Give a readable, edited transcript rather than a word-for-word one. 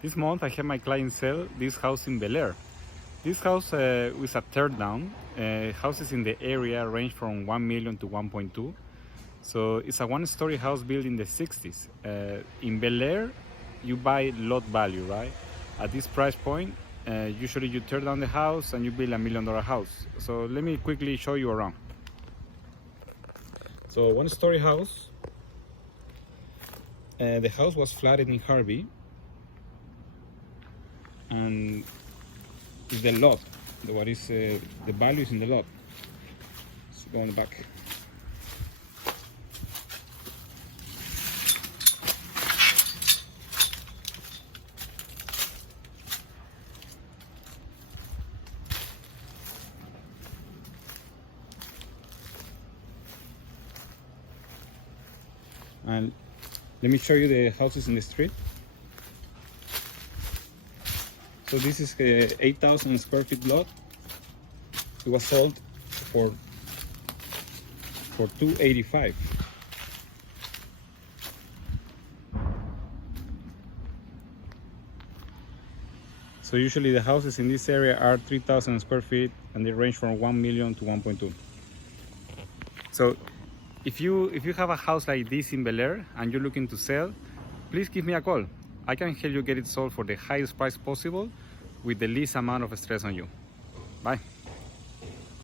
This month I had my client sell this house in Bellaire. This house is a tear down. Houses in the area range from 1 million to 1.2. So it's a one-story house built in the 60s. In Bellaire, you buy lot value, right? At this price point, usually you tear down the house and you build $1 million house. So let me quickly show you around. So one-story house. The house was flattened in Harvey. And it's the lot. What is the value is in the lot. Let's go on the back. And let me show you the houses in the street. So this is a 8,000 square feet lot. It was sold for $285. So usually the houses in this area are 3,000 square feet and they range from 1 million to 1.2. So if you have a house like this in Bellaire and you're looking to sell, please give me a call. I can help you get it sold for the highest price possible with the least amount of stress on you. Bye.